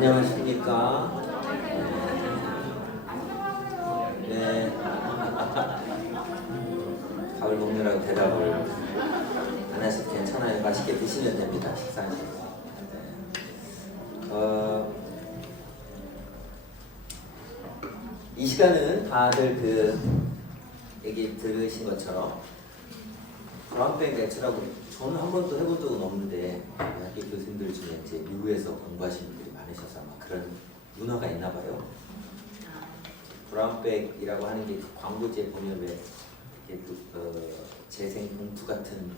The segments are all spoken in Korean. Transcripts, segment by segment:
안녕하십니까? 네. 밥을 먹느라고 대답을 안 하셔도 괜찮아요. 맛있게 드시면 됩니다. 식사하시고. 이 시간은 다들 얘기 들으신 것처럼 브라운백 렉처라고 저는 한 번도 해본 적은 없는데 학교 교수님들 중에 이제 미국에서 공부하시는 분들이 많으셔서 아마 그런 문화가 있나 봐요. 브라운백이라고 하는 게 광고지에 보면 왜 이렇게 재생 봉투 같은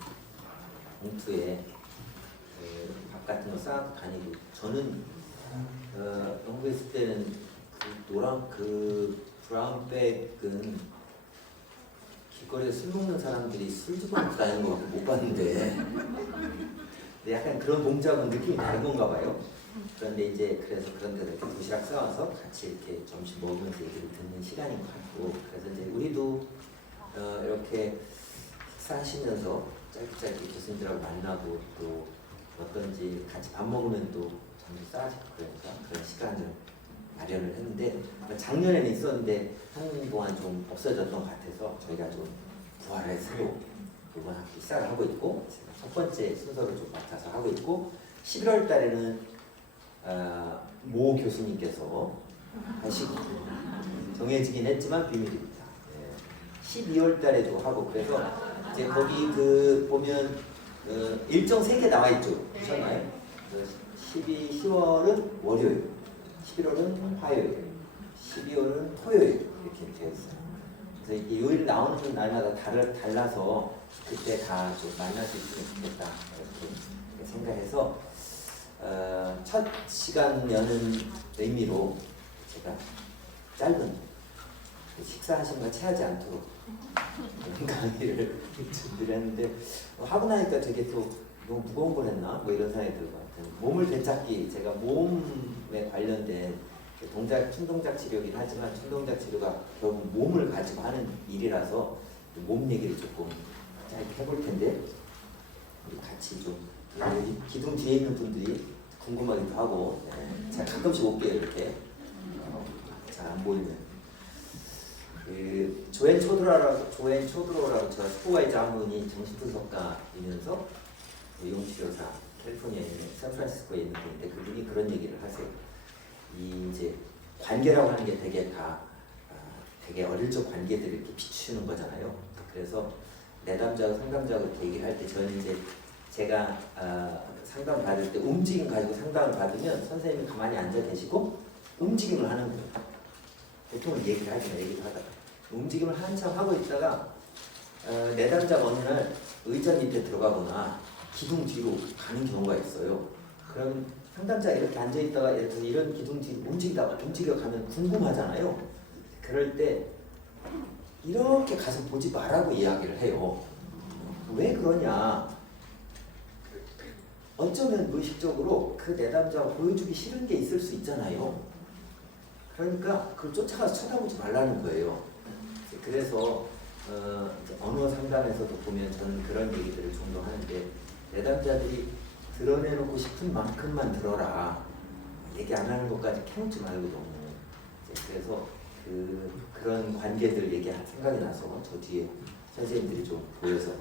봉투에 밥 같은 거 싸고 다니고, 저는 영국에 있을 때는 브라운백은 길거리에 술 먹는 사람들이 술 집어먹고 다니는 거 못 봤는데 근데 약간 그런 동작은 느낌이 다른 건가 봐요. 그런데 이제 그래서 그런 데서 이렇게 도시락 싸와서 같이 이렇게 점심 먹으면서 얘기를 듣는 시간인 것 같고, 그래서 이제 우리도 이렇게 식사하시면서 짧게 교수님들하고 만나고 또 어떤지 같이 밥 먹으면 또 점심 싸지고 그러니까 그런 시간을 마련을 했는데, 작년에는 있었는데 한동안 좀 없어졌던 것 같아서 저희가 좀 부활을 새로 이번 학기 시작을 하고 있고, 첫 번째 순서를 좀 맡아서 하고 있고, 11월 달에는 모 교수님께서 하시고 정해지긴 했지만 비밀입니다. 12월 달에도 하고, 그래서 이제 거기 보면 일정 3개 나와 있죠. 보셨나요? 10월은 월요일, 11월은 화요일, 12월은 토요일 이렇게 되어 있어요. 그래서 이게 요일 나오는 날마다 달라서 그때 다 좀 만날 수 있으면 좋겠다 이렇게 생각해서 첫 시간 여는 의미로 제가 짧은 식사하신 거 체하지 않도록 강의를 준비를 했는데 하고 나니까 되게 또 너무 무거운 걸 했나? 뭐 이런 생각이 들고 하여튼 몸을 되찾기, 제가 몸에 관련된 충동작 치료이긴 하지만 충동작 치료가 결국 몸을 가지고 하는 일이라서 몸 얘기를 조금 짧게 해볼 텐데, 우리 같이 좀 기둥 뒤에 있는 분들이 궁금하기도 하고, 제가 가끔씩 올게요. 이렇게 잘 안 보이면 조앤 초드로라고 저 슈퍼바이저 한 분이 정신분석가이면서 미용치료사 캘리포니아에 있는 샌프란시스코에 있는 분인데, 그분이 그런 얘기를 하세요. 이제 관계라고 하는 게 되게 어릴 적 관계들을 이렇게 비추는 거잖아요. 그래서 내담자하고 상담자하고 이렇게 얘기를 할 때, 저는 이제 제가 상담 받을 때 움직임 가지고 상담을 받으면 선생님이 가만히 앉아 계시고 움직임을 하는 거예요. 보통은 얘기를 하다가 움직임을 한참 하고 있다가 내담자가 어느 날 의자 밑에 들어가거나 기둥 뒤로 가는 경우가 있어요. 그럼 상담자가 이렇게 앉아 있다가 이런 기둥 뒤로 움직여가면 궁금하잖아요. 그럴 때 이렇게 가서 보지 말라고 이야기를 해요. 왜 그러냐? 어쩌면 무의식적으로 그 내담자가 보여주기 싫은 게 있을 수 있잖아요. 그러니까 그걸 쫓아가서 쳐다보지 말라는 거예요. 그래서 언어 상담에서도 보면 저는 그런 얘기들을 종종 하는데, 내담자들이 드러내놓고 싶은 만큼만 들어라. 얘기 안 하는 것까지 캐묻지 말고 너무. 그래서 그런 관계들 생각이 나서 저 뒤에 선생님들이 좀 보여서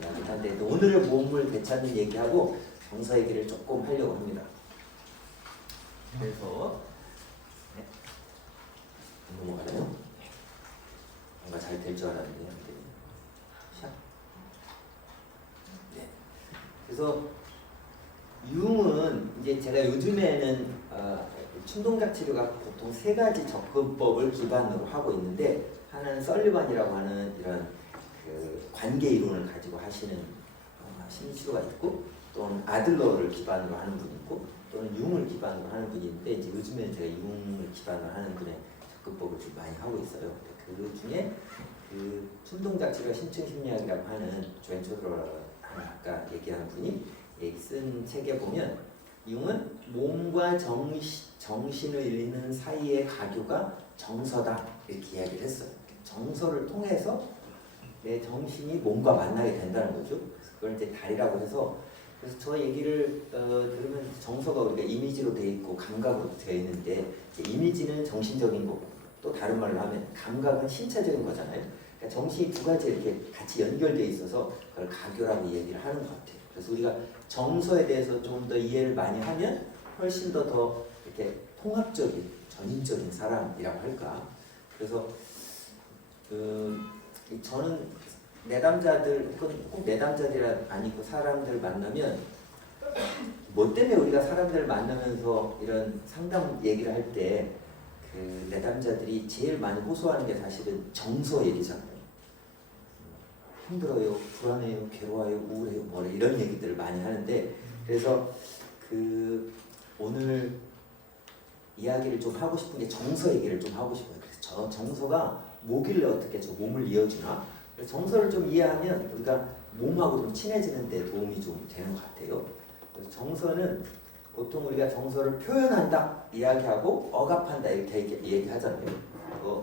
이야기하는데, 오늘은 몸을 되찾는 얘기하고 정서 얘기를 조금 하려고 합니다. 그래서 넘어가나요? 뭔가 잘 될 줄 알았는데 네. 그래서 융은 이제 제가 요즘에는 충동작 치료가 보통 3가지 접근법을 기반으로 하고 있는데, 하나는 설리반이라고 하는 이런 관계 이론을 가지고 하시는 심리치료가 있고, 또는 아들러를 기반으로 하는 분이 있고, 또는 융을 기반으로 하는 분이 있는데, 이제 요즘에는 제가 융을 기반으로 하는 분의 접근법을 좀 많이 하고 있어요. 그 중에 충동작 치료 심층심리학이라고 하는 조앤 초드로라고 아까 얘기하는 분이 쓴 책에 보면, 융은 몸과 정신을 잇는 사이의 가교가 정서다 이렇게 이야기를 했어요. 정서를 통해서 내 정신이 몸과 만나게 된다는 거죠. 그걸 이제 달이라고 해서 그래서 저 얘기를 들으면 정서가 우리가 이미지로 돼 있고 감각으로 되어 있는데 이미지는 정신적인 거고 또 다른 말로 하면 감각은 신체적인 거잖아요. 그러니까 정신이 두 가지 이렇게 같이 연결되어 있어서 그걸 가교라고 얘기를 하는 것 같아요. 그래서 우리가 정서에 대해서 좀 더 이해를 많이 하면 훨씬 더 이렇게 통합적인 전인적인 사람이라고 할까. 그래서 저는 내담자들 꼭 내담자들이 아니고 사람들 만나면 뭐 때문에 우리가 사람들을 만나면서 이런 상담 얘기를 할 때 그 내담자들이 제일 많이 호소하는 게 사실은 정서 얘기잖아요. 힘들어요, 불안해요, 괴로워요, 우울해요, 뭐 이런 얘기들을 많이 하는데 그래서 그 오늘 이야기를 좀 하고 싶은 게 정서 얘기를 좀 하고 싶어요. 그래서 저 정서가 뭐길래 어떻게 저 몸을 이어주나? 정서를 좀 이해하면 우리가 몸하고 좀 친해지는 데 도움이 좀 되는 것 같아요. 그래서 정서는 보통 우리가 정서를 표현한다 이야기하고 억압한다 이렇게 얘기하잖아요.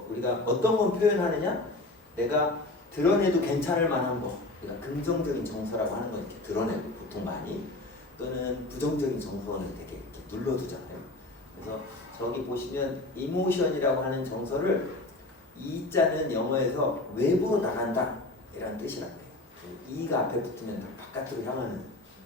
우리가 어떤 건 표현하느냐? 내가 드러내도 괜찮을 만한 거, 그러니까 긍정적인 정서라고 하는 건 이렇게 드러내고 보통 많이 또는 부정적인 정서는 되게 이렇게 눌러두잖아요. 그래서 저기 보시면 이모션이라고 하는 정서를 이자는 영어에서 외부로 나간다 이라는 뜻이라고 해요. 이가 앞에 붙으면 바깥으로 향하는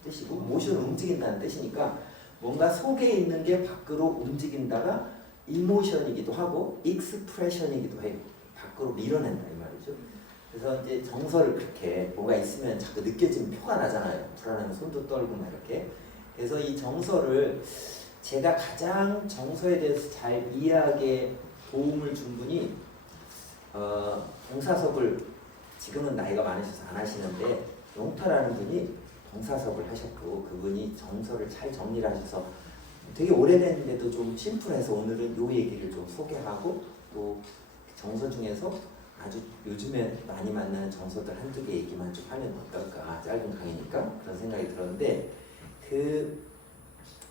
뜻이고 모션은 움직인다는 뜻이니까 뭔가 속에 있는 게 밖으로 움직인다가 이모션이기도 하고 익스프레션이기도 해요. 밖으로 밀어낸다 이 말이죠. 그래서 이제 정서를 그렇게 뭐가 있으면 자꾸 느껴지는 표가 나잖아요. 불안하면 손도 떨고 막 이렇게. 그래서 이 정서를 제가 가장 정서에 대해서 잘 이해하게 도움을 준 분이 동사섭을 지금은 나이가 많으셔서 안 하시는데 용타라는 분이 동사섭을 하셨고 그분이 정서를 잘 정리를 하셔서 되게 오래됐는데도 좀 심플해서 오늘은 요 얘기를 좀 소개하고 또 정서 중에서 아주 요즘에 많이 만나는 정서들 한두 개 얘기만 좀 하면 어떨까. 짧은 강의니까 그런 생각이 들었는데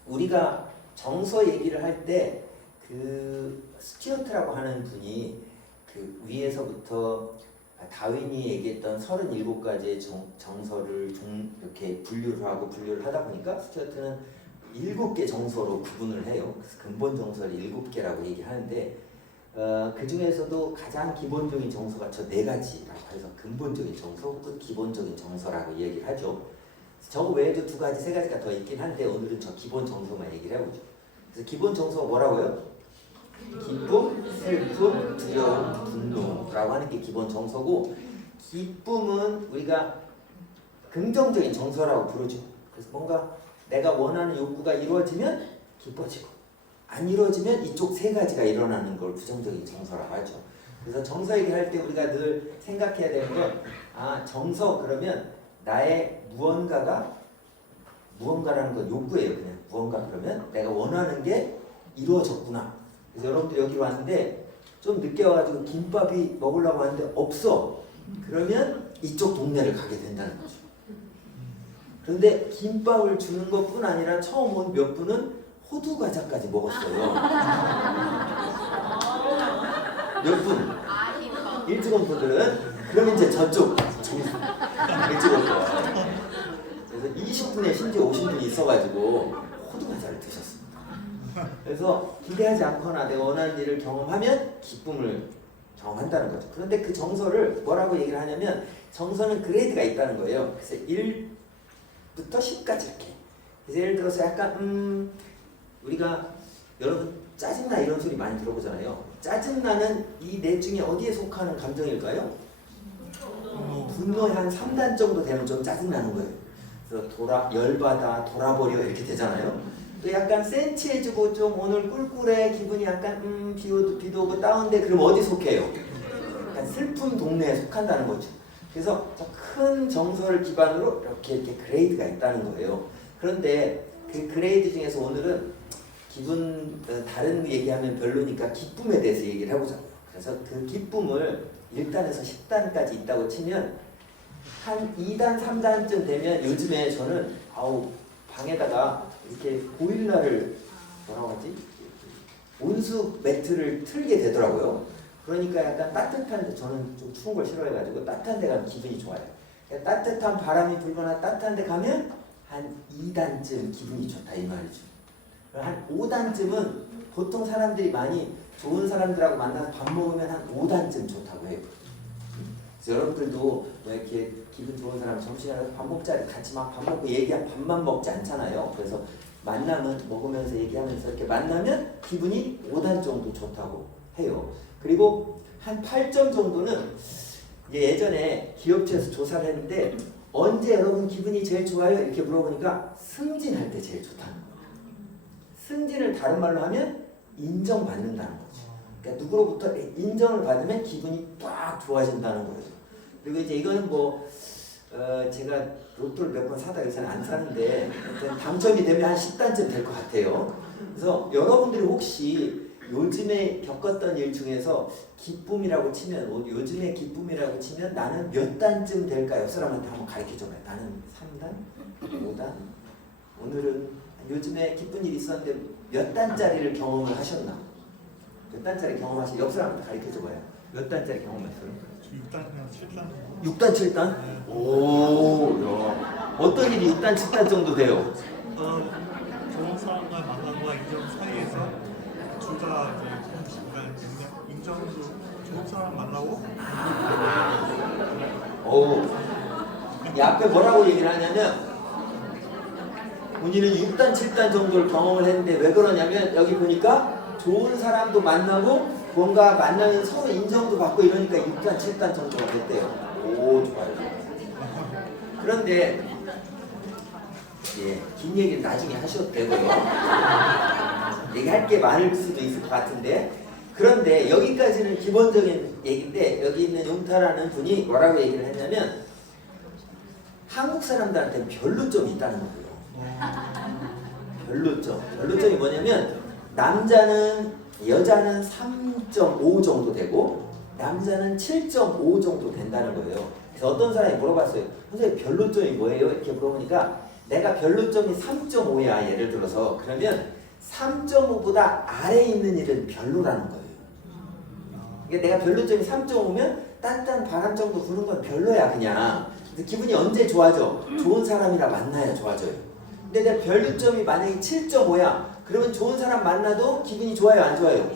우리가 정서 얘기를 할 때 스튜어트라고 하는 분이 위에서부터 다윈이 얘기했던 37가지의 정서를 이렇게 분류를 하다 보니까 스튜어트는 7개 정서로 구분을 해요. 그래서 근본 정서를 7개라고 얘기하는데 그 중에서도 가장 기본적인 정서가 저 4가지라고 해서 근본적인 정서 혹은 기본적인 정서라고 얘기를 하죠. 저 외에도 2가지, 3가지가 더 있긴 한데 오늘은 저 기본 정서만 얘기를 해보죠. 그래서 기본 정서가 뭐라고요? 기쁨, 슬픔, 두려움, 분노라고 하는 게 기본 정서고 기쁨은 우리가 긍정적인 정서라고 부르죠. 그래서 뭔가 내가 원하는 욕구가 이루어지면 기뻐지고 안 이루어지면 이쪽 3가지가 일어나는 걸 부정적인 정서라고 하죠. 그래서 정서 얘기할 때 우리가 늘 생각해야 되는 건 정서 그러면 나의 무언가라는 건 욕구예요. 그냥 무언가 그러면 내가 원하는 게 이루어졌구나. 그래서 여러분들 여기 왔는데 좀 늦게 와가지고 김밥이 먹으려고 하는데 없어. 그러면 이쪽 동네를 가게 된다는 거죠. 그런데 김밥을 주는 것뿐 아니라 처음 온 몇 분은 호두 과자까지 먹었어요. 몇 분? 일찍 온 분들은 그러면 이제 저쪽 일찍 올 거야. 그래서 20분에 심지어 오신 분이 있어가지고 호두 과자를 드셨습니다. 그래서 기대하지 않거나 내가 원하는 일을 경험하면 기쁨을 경험한다는 거죠. 그런데 그 정서를 뭐라고 얘기를 하냐면 정서는 그레이드가 있다는 거예요. 그래서 1부터 10까지 이렇게. 그래서 예를 들어서 약간 우리가 여러분 짜증나 이런 소리 많이 들어보잖아요. 짜증나는 이 넷 중에 어디에 속하는 감정일까요? 분노의 한 3단 정도 되면 좀 짜증나는 거예요. 그래서 열받아, 돌아버려 이렇게 되잖아요. 또 약간 센치해지고 좀 오늘 꿀꿀해 기분이 약간 비도 오고 다운돼 그럼 어디 속해요? 약간 슬픈 동네에 속한다는 거죠. 그래서 큰 정서를 기반으로 이렇게 그레이드가 있다는 거예요. 그런데 그 그레이드 중에서 오늘은 다른 얘기하면 별로니까 기쁨에 대해서 얘기를 해보자. 그래서 그 기쁨을 1단에서 10단까지 있다고 치면 한 2단, 3단쯤 되면 요즘에 저는 방에다가 이렇게 보일러를 뭐라고 하지? 온수 매트를 틀게 되더라고요. 그러니까 약간 따뜻한 데 저는 좀 추운 걸 싫어해가지고 따뜻한 데 가면 기분이 좋아요. 따뜻한 바람이 불거나 따뜻한 데 가면 한 2단쯤 기분이 좋다 이 말이죠. 한 5단쯤은 보통 사람들이 많이 좋은 사람들하고 만나서 밥 먹으면 한 5단쯤 좋다고 해요. 그래서 여러분들도 뭐 이렇게 기분 좋은 사람 점심에 밥 먹자 같이 막 밥 먹고 얘기하면 밥만 먹지 않잖아요. 그래서 만나면 먹으면서 얘기하면서 이렇게 만나면 기분이 5단 정도 좋다고 해요. 그리고 한 8점 정도는 예전에 기업체에서 조사를 했는데 언제 여러분 기분이 제일 좋아요? 이렇게 물어보니까 승진할 때 제일 좋다는 거예요. 승진을 다른 말로 하면 인정받는다는 거죠. 그러니까 누구로부터 인정을 받으면 기분이 딱 좋아진다는 거예요. 그리고 이제 이거는 뭐 제가 로또를 몇 번 사다 요새는 안 사는데 당첨이 되면 한 10단쯤 될 것 같아요. 그래서 여러분들이 혹시 요즘에 겪었던 일 중에서 기쁨이라고 치면 요즘에 기쁨이라고 치면 나는 몇 단쯤 될까요? 사람한테 한번 가르쳐줘봐요. 나는 3단? 5단? 오늘은 요즘에 기쁜 일이 있었는데 몇 단짜리를 경험을 하셨나? 몇 단짜리 경험하시? 옆 사람한테 가르쳐줘봐요. 몇 단짜리 경험했어요? 6단이나 7단. 6단, 7단? 네. 오, 야. 어떤 일이 6단, 7단 정도 돼요? 좋은 사람과 만남과 인정 사이에서 둘 다 인정도 좋은 사람 만나고. 이 앞에 뭐라고 얘기를 하냐면 본인은 6단, 7단 정도를 경험을 했는데 왜 그러냐면 여기 보니까 좋은 사람도 만나고 뭔가 만나면 서로 인정도 받고 이러니까 6단, 7단 정도가 됐대요. 오, 좋아요. 그런데 긴 얘기는 나중에 하셔도 되고요. 얘기할 게 많을 수도 있을 것 같은데 그런데 여기까지는 기본적인 얘기인데 여기 있는 용타라는 분이 뭐라고 얘기를 했냐면 한국 사람들한테는 별로점이 있다는 거예요. 별로점이 뭐냐면 남자는 여자는 3.5 정도 되고 남자는 7.5 정도 된다는 거예요. 그래서 어떤 사람이 물어봤어요. 선생님 별로점이 뭐예요? 이렇게 물어보니까 내가 별로점이 3.5야 예를 들어서 그러면 3.5보다 아래에 있는 일은 별로라는 거예요. 그러니까 내가 별로점이 3.5면 따뜻한 바람 정도 부는 건 별로야 그냥. 근데 기분이 언제 좋아져? 좋은 사람이랑 만나야 좋아져요. 근데 내 별로점이 만약에 7.5야 그러면 좋은 사람 만나도 기분이 좋아요 안 좋아요?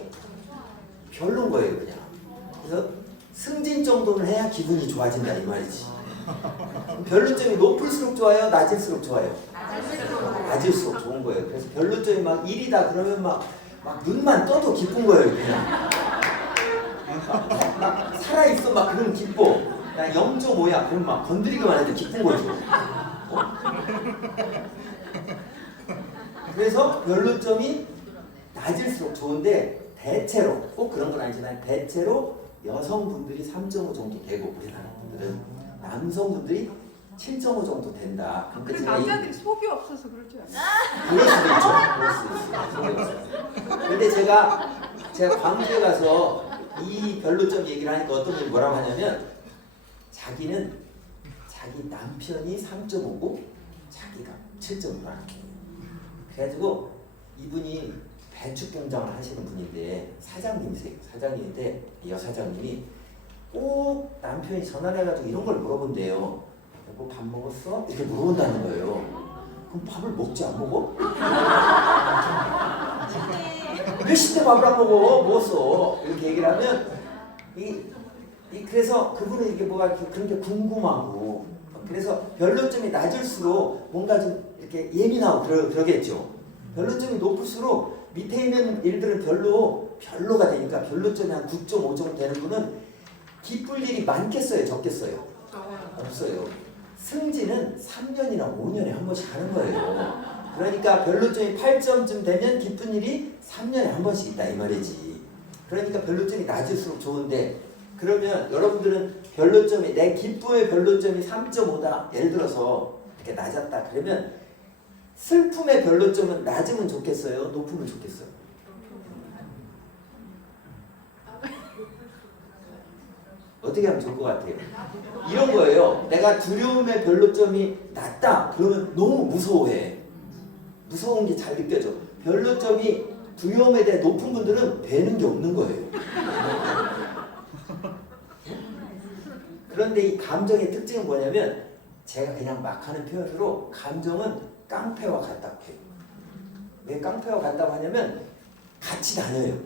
별로인 거예요 그냥. 그래서 승진 정도는 해야 기분이 좋아진다 이 말이지. 별로점이 높을수록 좋아요? 낮을수록 좋아요? 낮을수록 좋은 거예요. 그래서 별로점이 막 1이다 그러면 막 눈만 떠도 기쁜 거예요 그냥. 막 살아있어 막 그러면 기뻐. 나 0.5야 그럼 막 건드리기만 해도 기쁜 거죠. 그래서 별로점이 낮을수록 좋은데 대체로 꼭 그런 건 아니지만 대체로 여성분들이 3.5 정도 되고 우리나라 분들은 남성분들이 7.5 정도 된다. 그 남자들이 속이 없어서 그러지 않아요? 그럴 수도 있죠. 근데 제가 광주에 가서 이 별로점 얘기를 하니까 어떤 분이 뭐라고 하냐면 자기는 자기 남편이 3.5고 자기가 7.5라는 거예요. 그래가지고 이분이 배축 공장을 하시는 분인데 사장님이세요. 사장님인데 여사장님이 꼭 남편이 전화를 해가지고 이런 걸 물어본대요. 여보 밥 먹었어? 이렇게 물어본다는 거예요. 그럼 밥을 먹지 안 먹어? 몇 시대 밥을 안 먹어? 먹었어. 이렇게 얘기를 하면 그래서 그분은 이게 뭐가 그런 게 궁금하고 그래서 별로점이 낮을수록 뭔가 좀 이렇게 예민하고 그러겠죠. 별로점이 높을수록 밑에 있는 일들은 별로가 되니까 별로점이 한 9.5 정도 되는 분은 기쁠 일이 많겠어요? 적겠어요? 없어요. 승진은 3년이나 5년에 한 번씩 하는 거예요. 그러니까 별로점이 8점쯤 되면 기쁜 일이 3년에 한 번씩 있다 이 말이지. 그러니까 별로점이 낮을수록 좋은데 그러면 여러분들은 별로점이 내 기쁨의 별로점이 3.5다 예를 들어서 이렇게 낮았다 그러면 슬픔의 별로점은 낮으면 좋겠어요? 높으면 좋겠어요? 어떻게 하면 좋을 것 같아요? 이런 거예요. 내가 두려움의 별로점이 낮다 그러면 너무 무서워해. 무서운 게 잘 느껴져. 별로점이 두려움에 대해 높은 분들은 배는 게 없는 거예요. 그런데 이 감정의 특징은 뭐냐면 제가 그냥 막 하는 표현으로 감정은 깡패와 같다고 해요. 왜 깡패와 같다고 하냐면 같이 다녀요.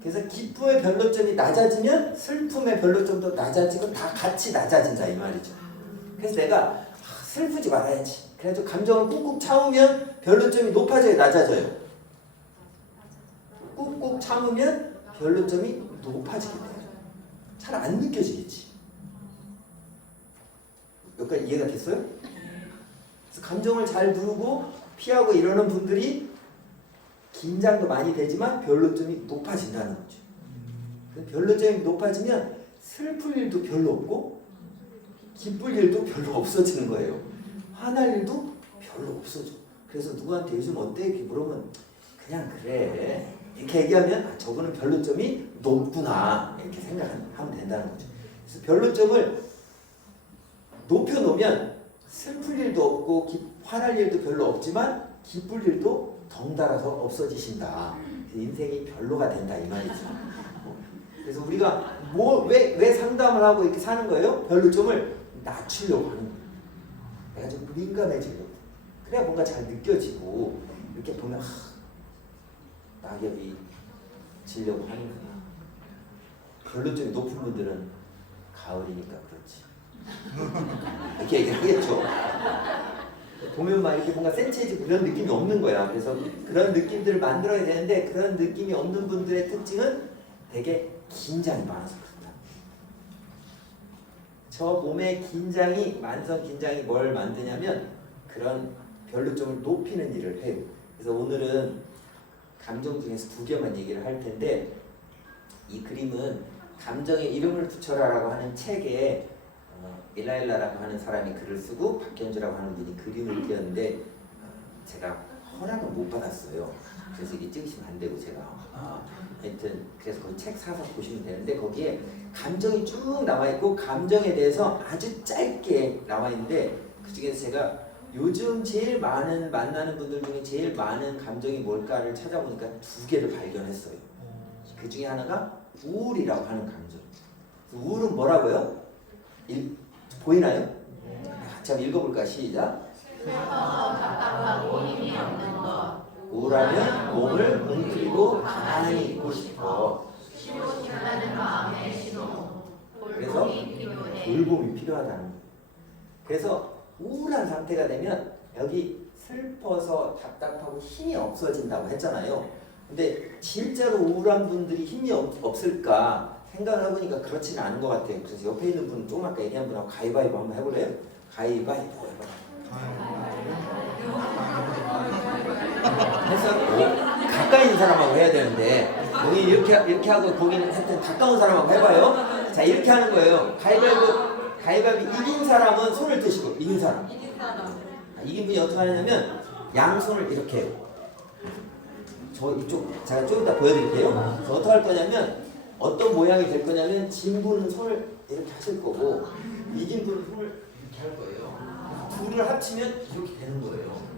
그래서 기쁨의 변로점이 낮아지면 슬픔의 변로점도 낮아지고 다 같이 낮아진다 이 말이죠. 그래서 내가 슬프지 말아야지. 그래가지고 감정을 꾹꾹 참으면 변로점이 높아져요, 낮아져요? 꾹꾹 참으면 변로점이 높아지게 돼요. 잘 안 느껴지겠지. 여기까지 이해가 됐어요? 그래서 감정을 잘 누르고 피하고 이러는 분들이 긴장도 많이 되지만 변로점이 높아진다는 거죠. 그래서 변로점이 높아지면 슬플 일도 별로 없고 기쁠 일도 별로 없어지는 거예요. 화날 일도 별로 없어져. 그래서 누구한테 요즘 어때? 이렇게 물으면 그냥 그래 이렇게 얘기하면 아, 저거는 변로점이 높구나 이렇게 생각하면 된다는 거죠. 그래서 변로점을 높여놓으면 슬플 일도 없고 화날 일도 별로 없지만 기쁠 일도 덩달아서 없어지신다. 인생이 별로가 된다 이 말이죠. 그래서 우리가 왜 상담을 하고 이렇게 사는 거예요? 별로점을 낮추려고 하는 거예요. 내가 좀 민감해지려고. 그래야 뭔가 잘 느껴지고 이렇게 보면 낙엽이 지려고 하는 거야. 별로점이 높은 분들은 가을이니까 그렇지. 이렇게 얘기를 하겠죠. 보면 막 이렇게 뭔가 센치해지고 그런 느낌이 없는 거야. 그래서 그런 느낌들을 만들어야 되는데 그런 느낌이 없는 분들의 특징은 되게 긴장이 많아서 그렇다. 저 몸의 긴장이 만성 긴장이 뭘 만드냐면 그런 변로점을 높이는 일을 해요. 그래서 오늘은 감정 중에서 두 개만 얘기를 할 텐데 이 그림은 감정에 이름을 붙여라라고 하는 책에 일라일라라고 하는 사람이 글을 쓰고 박현주라고 하는 분이 그림을 그렸는데 제가 허락을 못 받았어요. 그래서 이게 찍으시면 안 되고 제가 하여튼 그래서 그 책 사서 보시면 되는데 거기에 감정이 쭉 나와 있고 감정에 대해서 아주 짧게 나와 있는데 그 중에서 제가 요즘 제일 많은 만나는 분들 중에 제일 많은 감정이 뭘까를 찾아보니까 두 개를 발견했어요. 그 중에 하나가 우울이라고 하는 감정. 우울은 뭐라고요? 보이나요? 같이 한번 읽어볼까? 시작. 우울하면 몸을 뭉클이고 가만히 있고 싶어. 그래서 돌봄이 필요하다는 거예요. 그래서 우울한 상태가 되면 여기 슬퍼서 답답하고 힘이 없어진다고 했잖아요. 근데 실제로 우울한 분들이 힘이 없을까 생각을 해보니까 그렇지는 않은 것 같아요. 그래서 옆에 있는 분 조금 아까 얘기한 분하고 가위바위보 한번 해볼래요? 가위바위보 해서 가까이 있는 사람하고 해야 되는데 여기 이렇게 하고 거기는 하여튼 가까운 사람하고 해봐요. 자 이렇게 하는 거예요. 가위바위보 이긴 사람은 손을 드시고 이긴 사람. 이긴 분이 어떻게 하냐면 양손을 이렇게 해요. 저 이쪽 제가 좀 이따 보여드릴게요. 그래서 어떻게 할 거냐면 어떤 모양이 될 거냐면 진 분은 손을 이렇게 하실 거고 이긴 분은 손을 이렇게 할 거예요. 둘을 합치면 이렇게 되는 거예요.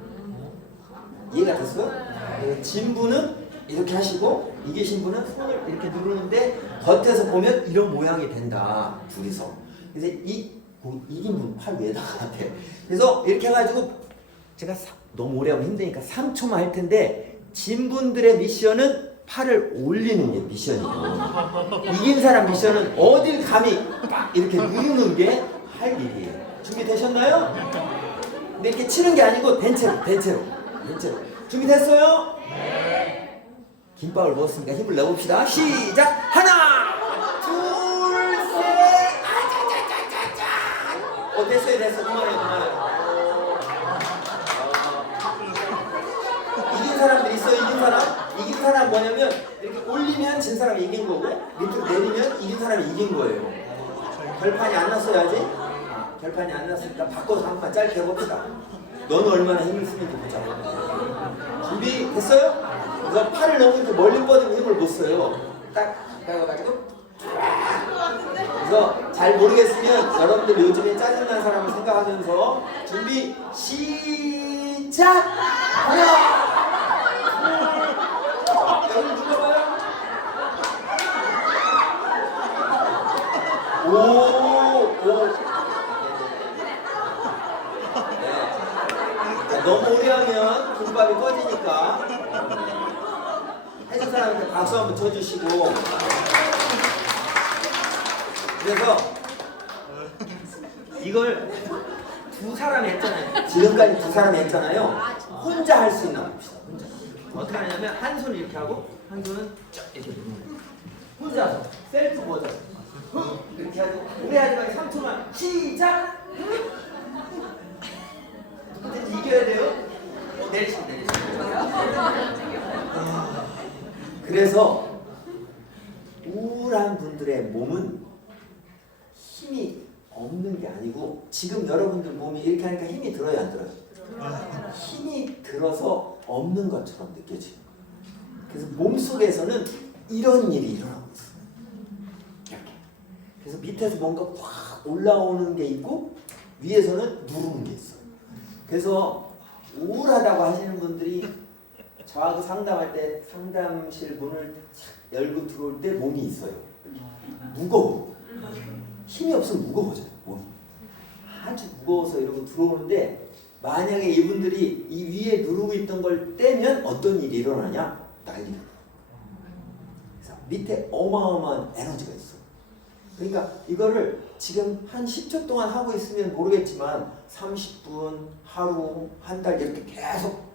이해가 됐어요? 진 분은 이렇게 하시고 이기신 분은 손을 이렇게 누르는데 겉에서 보면 이런 모양이 된다. 둘이서. 그래서 이긴 분 팔 위에다가 돼. 그래서 이렇게 해가지고 제가 너무 오래 하면 힘드니까 3초만 할 텐데 진 분들의 미션은 팔을 올리는 게 미션이고 이긴 사람 미션은 어딜 감히 딱 이렇게 누르는 게 할 일이에요. 준비되셨나요? 근데 이렇게 치는 게 아니고 den체로 준비됐어요? 네. 김밥을 먹었으니까 힘을 내봅시다. 시작! 하나! 둘! 셋! 아자자자자자! 됐어요. 그만해요. 이긴 사람들 있어요. 이긴 사람 뭐냐면 이렇게 올리면 진 사람이 이긴 거고 밑으로 내리면 이긴 사람이 이긴 거예요. 결판이 안 났어요 아직? 결판이 안 났으니까 바꿔서 한 번 짧게 해봅시다. 너는 얼마나 힘을 쓰는지 보자. 준비 됐어요? 그래서 팔을 너무 이렇게 멀리 뻗으면 힘을 못 써요. 딱 가가지고 그래서 잘 모르겠으면 여러분들 요즘에 짜증난 사람을 생각하면서 준비 시작! 하나! 여기 눌러봐요. 오. 박수 한번 쳐주시고. 그래서 이걸 두 사람이 했잖아요. 지금까지 두 사람이 했잖아요. 혼자 할 수 있나 봅시다. 혼자. 어떻게 하냐면 한 손을 이렇게 하고 한 손은 쫙 이렇게 누르는 거예요. 혼자서 셀프 버전. 이렇게 하고 오래 하지 말고 3초만 시작. 누구든지 이겨야 돼요. 내리시면. 그래서 우울한 분들의 몸은 힘이 없는 게 아니고 지금 여러분들 몸이 이렇게 하니까 힘이 들어요, 안 들어요? 힘이 들어서 없는 것처럼 느껴지는 거예요. 그래서 몸속에서는 이런 일이 일어나고 있어요. 이렇게. 그래서 밑에서 뭔가 확 올라오는 게 있고 위에서는 누르는 게 있어요. 그래서 우울하다고 하시는 분들이 저하고 상담할 때 상담실 문을 열고 들어올 때 몸이 있어요. 무거워. 힘이 없으면 무거워져요. 몸이. 아주 무거워서 이러고 들어오는데 만약에 이분들이 이 위에 누르고 있던 걸 떼면 어떤 일이 일어나냐? 난리가. 그래서 밑에 어마어마한 에너지가 있어. 그러니까 이거를 지금 한 10초 동안 하고 있으면 모르겠지만 30분, 하루, 한 달 이렇게 계속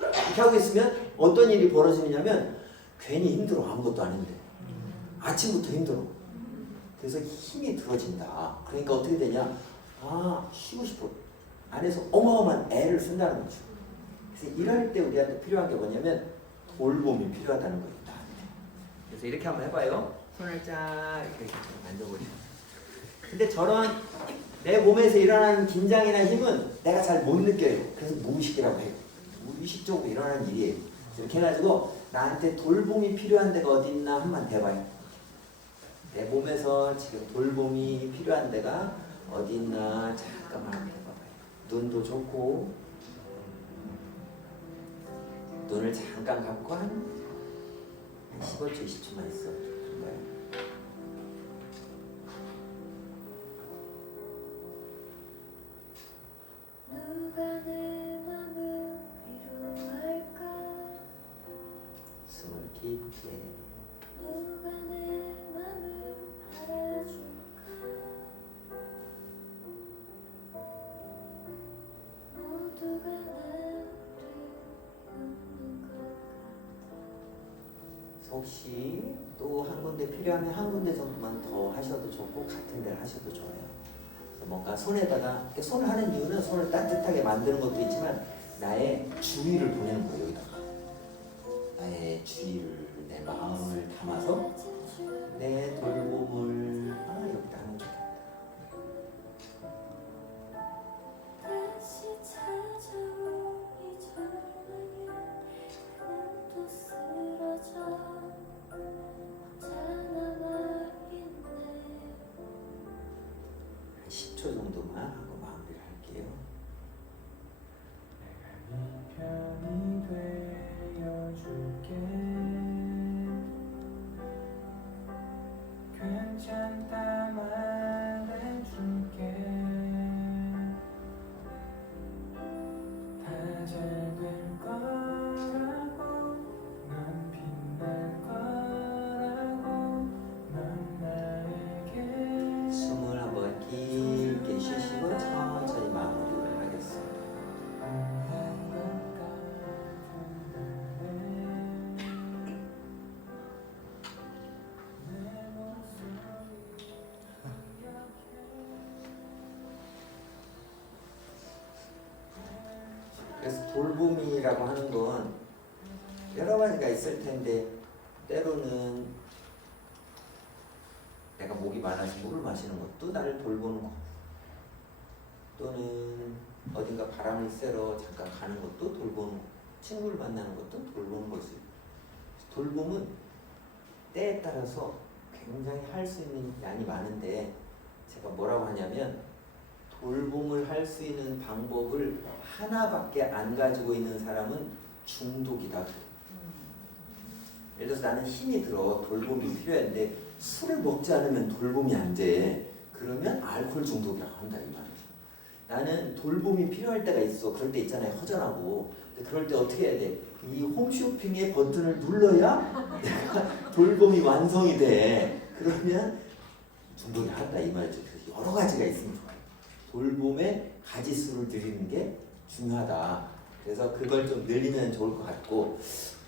이렇게 하고 있으면 어떤 일이 벌어지냐면 괜히 힘들어. 아무것도 아닌데 아침부터 힘들어. 그래서 힘이 들어진다. 그러니까 어떻게 되냐? 아, 쉬고 싶어. 안에서 어마어마한 애를 쓴다는 거죠. 그래서 이럴 때 우리한테 필요한 게 뭐냐면 돌봄이 필요하다는 거예요. 그래서 이렇게 한번 해봐요. 손을 쫙 이렇게 만져보시고. 근데 저런 내 몸에서 일어나는 긴장이나 힘은 내가 잘 못 느껴요. 그래서 무의식이라고 해요. 무의식적으로 일어나는 일이에요. 이렇게 해가지고 나한테 돌봄이 필요한 데가 어디 있나 한번 대봐요. 내 몸에서 지금 돌봄이 필요한 데가 어디 있나 잠깐만 한번 해봐봐요. 눈도 좋고 눈을 잠깐 감고 한 15초, 20초만 있어. 정말. 누가 내 맘을 위로할까? 숨을 깊게. 누가 내 맘을 알아줄까? 모두가 나를 웃는 것 같아. 혹시 또 한 군데 필요하면 한 군데 정도만 더 하셔도 좋고 같은 데를 하셔도 좋아요. 뭔가 손에다가 이렇게 손을 하는 이유는 손을 따뜻하게 만드는 것도 있지만 나의 주의를 보내는 거예요. 여기다가 나의 주의를 내 마음을 담아서 내 돌봄을 여기다 하는 거예요. 다시 찾아온 이 절망에 난 또 쓰러져 혼자 남아있네. 10초 정도만 하고 마무리를 할게요. 내가 네 편이 되어줄게. 괜찮다 말해줄게. 다 잘 될 거라고 넌 빛날 거라고 넌 나에게 숨을 한번 깊게 쉬시고 천천히 마무리를 하겠습니다. 그래서 돌봄이라고 하는 건 여러 가지가 있을 텐데 때로는 내가 목이 많아서 물을 마시는 것도 나를 돌보는 거, 또는 어딘가 바람을 쐬러 잠깐 가는 것도 돌보는 거, 친구를 만나는 것도 돌보는 것이. 돌봄은 때에 따라서 굉장히 할 수 있는 양이 많은데 제가 뭐라고 하냐면 돌봄을 할 수 있는 방법을 하나밖에 안 가지고 있는 사람은 중독이다. 예를 들어서 나는 힘이 들어 돌봄이 필요한데 술을 먹지 않으면 돌봄이 안 돼. 그러면 알코올 중독이라고 한다 이 말이에요. 나는 돌봄이 필요할 때가 있어. 그럴 때 있잖아요. 허전하고 그럴 때 어떻게 해야 돼? 이 홈쇼핑의 버튼을 눌러야 내가 돌봄이 완성이 돼. 그러면 중독이 한다 이 말이죠. 그래서 여러 가지가 있으면 좋아요. 돌봄의 가지수를 드리는 게 중요하다. 그래서 그걸 좀 늘리면 좋을 것 같고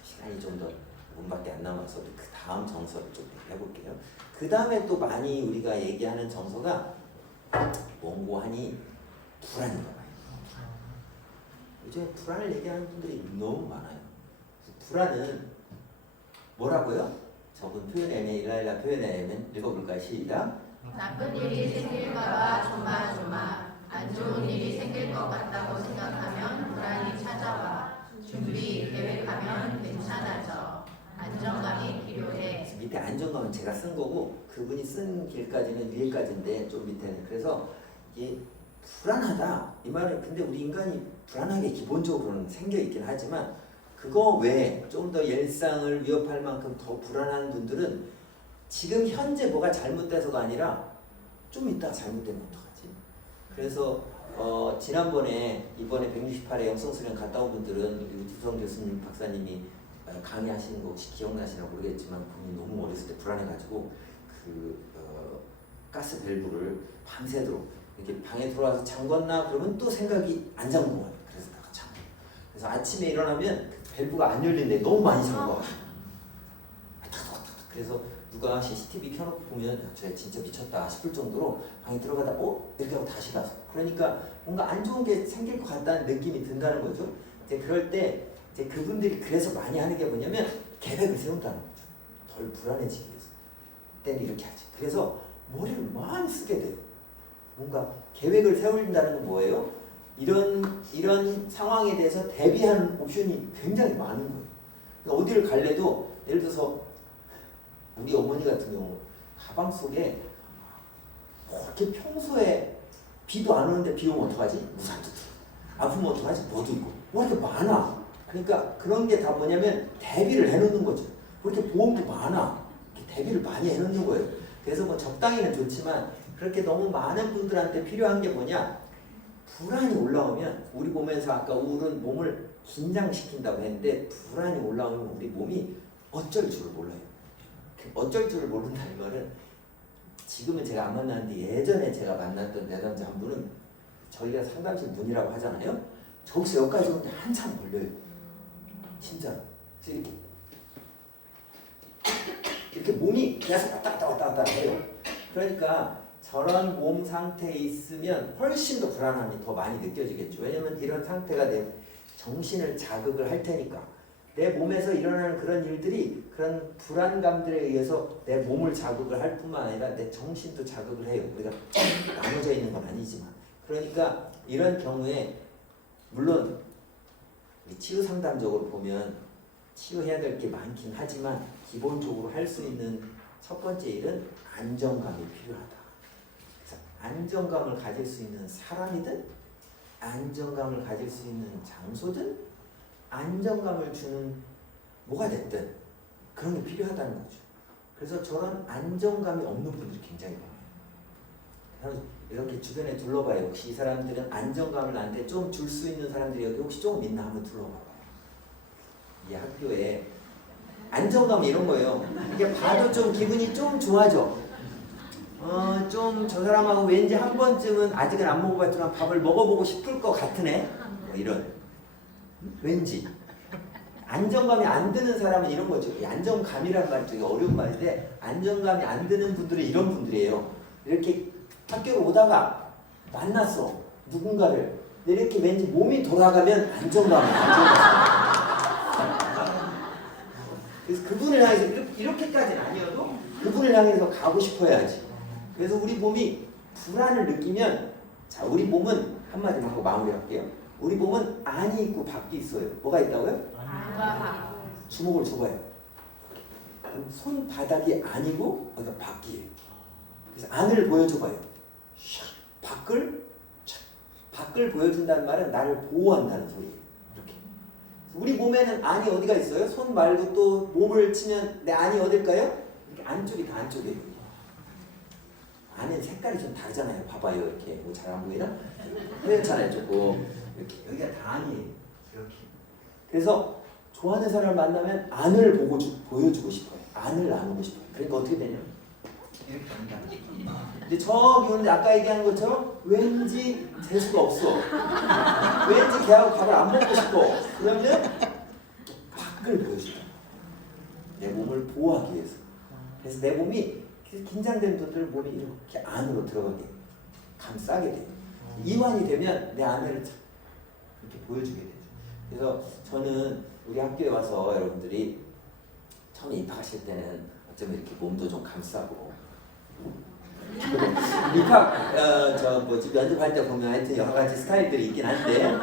시간이 좀 더 5분밖에 안 남아서 그 다음 정서를 좀 해볼게요. 그 다음에 또 많이 우리가 얘기하는 정서가 원고하니 불안인가 봐요. 요즘에 불안을 얘기하는 분들이 너무 많아요. 불안은 뭐라고요? 저분 표현하면 일라일라 표현하면 읽어볼까요? 시작. 나쁜 일이 생길까봐 조마조마 안 좋은 일이 생길 것 같다고 생각하면 불안이 찾아와 준비 계획하면 괜찮아져 안정감이 필요해. 밑에 안정감은 제가 쓴 거고 그분이 쓴 길까지는 위에까지인데 좀 밑에는 그래서 이게 불안하다 이 말은 근데 우리 인간이 불안하게 기본적으로는 생겨 있긴 하지만 그거 외에 좀 더 일상을 위협할 만큼 더 불안한 분들은 지금 현재 뭐가 잘못돼서가 아니라 좀 이따 잘못되면 어떡하지? 그래서 지난번에 이번에 168회 영성수련 갔다 온 분들은 우리 두성 교수님 박사님이 강의하시는 거 혹시 기억나시나 모르겠지만 그분이 너무 어렸을 때 불안해가지고 가스 밸브를 밤새도록 이렇게 방에 들어와서 잠궜나 그러면 또 생각이 안 잠근 거예요. 그래서 내가 잠궈. 그래서 아침에 일어나면 그 밸브가 안 열린데 너무 많이 잠궈가지고 그래서 누가 CCTV 켜놓고 보면 쟤 진짜 미쳤다 싶을 정도로 방에 들어가다 이렇게 하고 다시 가서 그러니까 뭔가 안 좋은 게 생길 것 같다는 느낌이 든다는 거죠. 이제 그럴 때 이제 그분들이 그래서 많이 하는 게 뭐냐면 계획을 세운다는 거죠. 덜 불안해지기 위해서. 그때는 이렇게 하지. 그래서 머리를 많이 쓰게 돼요. 뭔가 계획을 세운다는 건 뭐예요? 이런 상황에 대해서 대비하는 옵션이 굉장히 많은 거예요. 그러니까 어디를 갈래도 예를 들어서 우리 어머니 같은 경우 가방 속에 그렇게 평소에 비도 안 오는데 비 오면 어떡하지? 우산도 들어. 아프면 어떡하지? 뭐도 있고. 뭐 이렇게 많아. 그러니까 그런 게 다 뭐냐면 대비를 해놓는 거죠. 그렇게 보험도 많아. 이렇게 대비를 많이 해놓는 거예요. 그래서 뭐 적당히는 좋지만 그렇게 너무 많은 분들한테 필요한 게 뭐냐? 불안이 올라오면 우리 보면서 아까 우울은 몸을 긴장시킨다고 했는데 불안이 올라오면 우리 몸이 어쩔 줄을 몰라요. 어쩔 줄을 모른다는 말은 지금은 제가 안 만났는데 예전에 제가 만났던 내담자 한 분은 저희가 상담실 문이라고 하잖아요. 저기서 여기까지 오는데 한참 걸려요. 진짜로. 그래서 이렇게 몸이 계속 왔다 갔다 해요. 그러니까 저런 몸 상태에 있으면 훨씬 더 불안함이 더 많이 느껴지겠죠. 왜냐면 이런 상태가 내 정신을 자극을 할 테니까. 내 몸에서 일어나는 그런 일들이 그런 불안감들에 의해서 내 몸을 자극을 할 뿐만 아니라 내 정신도 자극을 해요. 우리가 나눠져 있는 건 아니지만. 그러니까 이런 경우에 물론 치유 상담적으로 보면 치유해야 될 게 많긴 하지만 기본적으로 할 수 있는 첫 번째 일은 안정감이 필요하다. 그래서 안정감을 가질 수 있는 사람이든 안정감을 가질 수 있는 장소든 안정감을 주는 뭐가 됐든 그런 게 필요하다는 거죠. 그래서 저런 안정감이 없는 분들이 굉장히 많아요. 이렇게 주변에 둘러봐요. 혹시 이 사람들은 안정감을 나한테 좀 줄 수 있는 사람들이 여기 혹시 조금 있나 한번 둘러봐요. 이 학교에 안정감 이런 거예요. 이게 봐도 좀 기분이 좀 좋아져. 좀 저 사람하고 왠지 한 번쯤은 아직은 안 먹어봤지만 밥을 먹어보고 싶을 것 같은 애. 뭐 이런. 왠지. 안정감이 안 드는 사람은 이런 거죠. 이 안정감이란 말이 되게 어려운 말인데 안정감이 안 드는 분들은 이런 분들이에요. 이렇게 학교를 오다가 만났어. 누군가를. 근데 이렇게 왠지 몸이 돌아가면 안정감. 그래서 그분을 향해서 이렇게까지는 아니어도 그분을 향해서 가고 싶어야지. 그래서 우리 몸이 불안을 느끼면 자 우리 몸은 한마디로 하고 마무리할게요. 우리 몸은 안이 있고 밖이 있어요. 뭐가 있다고요? 안과 주먹을 줘봐요. 손바닥이 안이고 그러니까 밖이에요. 그래서 안을 보여줘봐요. 밖을 보여준다는 말은 나를 보호한다는 소리예요. 이렇게. 우리 몸에는 안이 어디가 있어요? 손 말고 또 몸을 치면 내 안이 어딜까요? 이렇게 안쪽이 다 안쪽이에요. 안에 색깔이 좀 다르잖아요. 봐봐요. 이렇게 뭐 잘 안 보이나? 그렇잖아요. 조금 이렇게 여기가 다 안이에요. 이렇게. 그래서 좋아하는 사람을 만나면 안을 보여주고 싶어요. 안을 나누고 싶어요. 그러니까 어떻게 되냐? 이렇게 한다. 근데 저기 오는데 아까 얘기한 것처럼 왠지 재수가 없어. 왠지 걔하고 밥을 안 먹고 싶어. 그러면 밖을 보여준다. 내 몸을 보호하기 위해서. 그래서 내 몸이 긴장된 분들 몸이 이렇게 안으로 들어가게 감싸게 돼요. 이완이 되면 내 안을 이렇게 보여주게 되죠. 그래서 저는 우리 학교에 와서 여러분들이 처음에 입학하실 때는 어쩌면 이렇게 몸도 좀 감싸고 입학 면접할 때 보면 하여튼 여러 가지 스타일들이 있긴 한데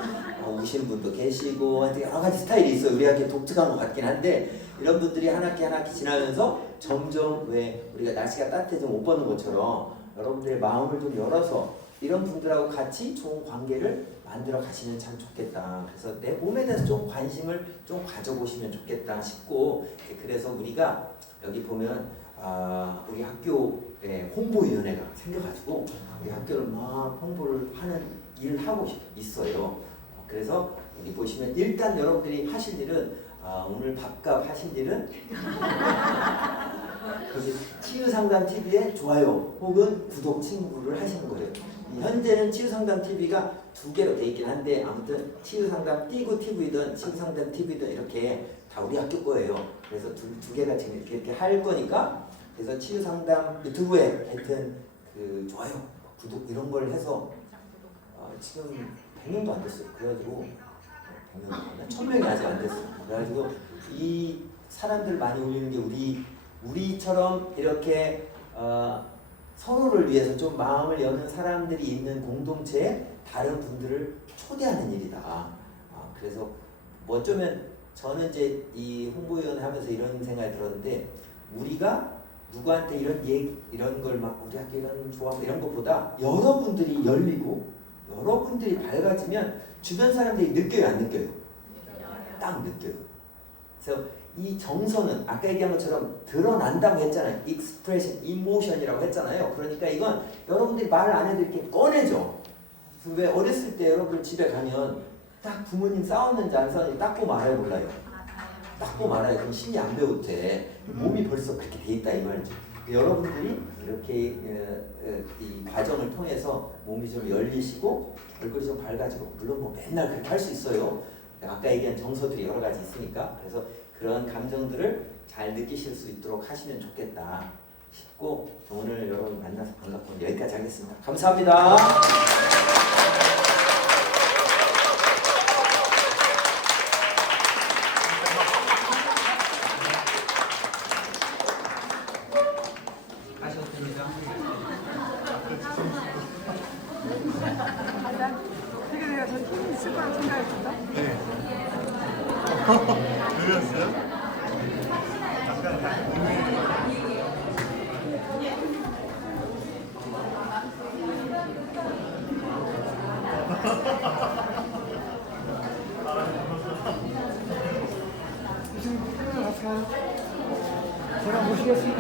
우신 분도 계시고 하여튼 여러 가지 스타일이 있어요. 우리 학교 독특한 것 같긴 한데 이런 분들이 한 학기 한 학기 지나면서 점점 왜 우리가 날씨가 따뜻해지면 옷 벗는 것처럼 여러분들의 마음을 좀 열어서 이런 분들하고 같이 좋은 관계를 만들어 가시면 참 좋겠다. 그래서 내 몸에 대해서 좀 관심을 좀 가져보시면 좋겠다 싶고 그래서 우리가 여기 보면 우리 학교에 홍보위원회가 생겨가지고 우리 학교를 막 홍보를 하는 일을 하고 있어요. 그래서 여기 보시면 일단 여러분들이 하실 일은 오늘 밥값 하실 일은 거기 치유상담TV에 좋아요 혹은 구독 친구를 하시는 거예요. 현재는 치유상담TV가 2개로 돼 있긴 한데 아무튼 치유상담 띄고 TV든 치유상담 TV든 이렇게 다 우리 학교 거예요. 그래서 두 개가 지금 이렇게 할 거니까 그래서 치유상담 유튜브에 하여튼 그 좋아요 구독 이런 걸 해서 지금 100명도 안 됐어요. 그래가지고 100명 1000명이 아직 안 됐어요. 그래가지고 이 사람들 많이 올리는 게 우리처럼 이렇게 서로를 위해서 좀 마음을 여는 사람들이 있는 공동체에 다른 분들을 초대하는 일이다. 그래서 뭐 어쩌면 저는 이제 이 홍보위원 하면서 이런 생각이 들었는데 우리가 누구한테 이런 걸 막 우리 학교 이런 좋아하고 이런 것보다 여러분들이 열리고 여러분들이 밝아지면 주변 사람들이 느껴요, 안 느껴요? 딱 느껴요. 그래서 이 정서는 아까 얘기한 것처럼 드러난다고 했잖아요. expression, emotion이라고 했잖아요. 그러니까 이건 여러분들이 말 안 해도 이렇게 꺼내죠. 왜 어렸을 때 여러분 집에 가면 딱 부모님 싸웠는지 안 싸웠는지 딱 보면 알아요, 몰라요? 딱 보면 알아요. 그럼 신이 안 배울 때 몸이 벌써 그렇게 돼 있다 이 말이죠. 여러분들이 이렇게 이 과정을 통해서 몸이 좀 열리시고 얼굴이 좀 밝아지고 물론 뭐 맨날 그렇게 할 수 있어요. 아까 얘기한 정서들이 여러 가지 있으니까 그래서 그런 감정들을 잘 느끼실 수 있도록 하시면 좋겠다 싶고 오늘 여러분 만나서 반갑고 여기까지 하겠습니다. 감사합니다. 하셔도 됩니다. 되게 내가 저 힘이 있을 거라고 생각했거든. 네. 그랬어요? 약간 무슨 표현을 같이 가요? 제가 모시겠습니다.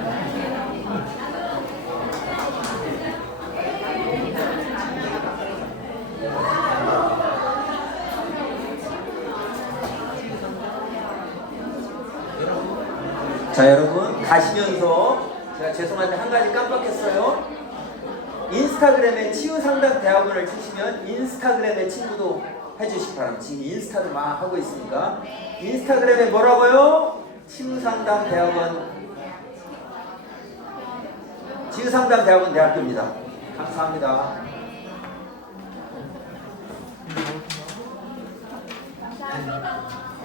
자 여러분 가시면서 제가 죄송한데 한 가지 깜빡했어요. 인스타그램에 치유상담대학원을 치시면 인스타그램에 친구도 해주시기 바랍니다. 지금 인스타를 막 하고 있으니까 인스타그램에 뭐라고요? 치유상담대학원 치유상담대학원 대학교입니다. 감사합니다. 감사합니다.